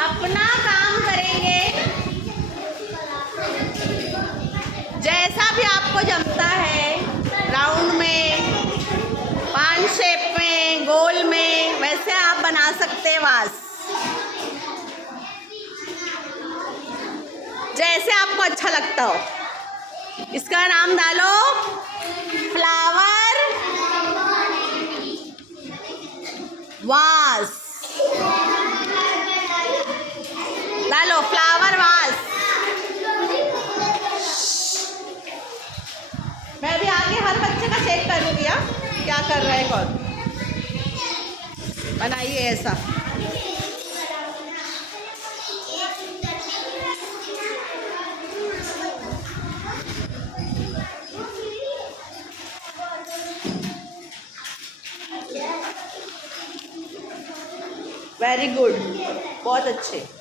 अपना काम करेंगे जैसा भी आपको जमता है, राउंड में, पान शेप में, गोल में, वैसे आप बना सकते हैं वास, जैसे आपको अच्छा लगता हो। इसका नाम डालो फ्लावर वास, डालो फ्लावर वास। मैं भी आगे हर बच्चे का चेक करूँगी क्या कर रहा है कौन। बनाइए ऐसा। वेरी गुड, बहुत अच्छे।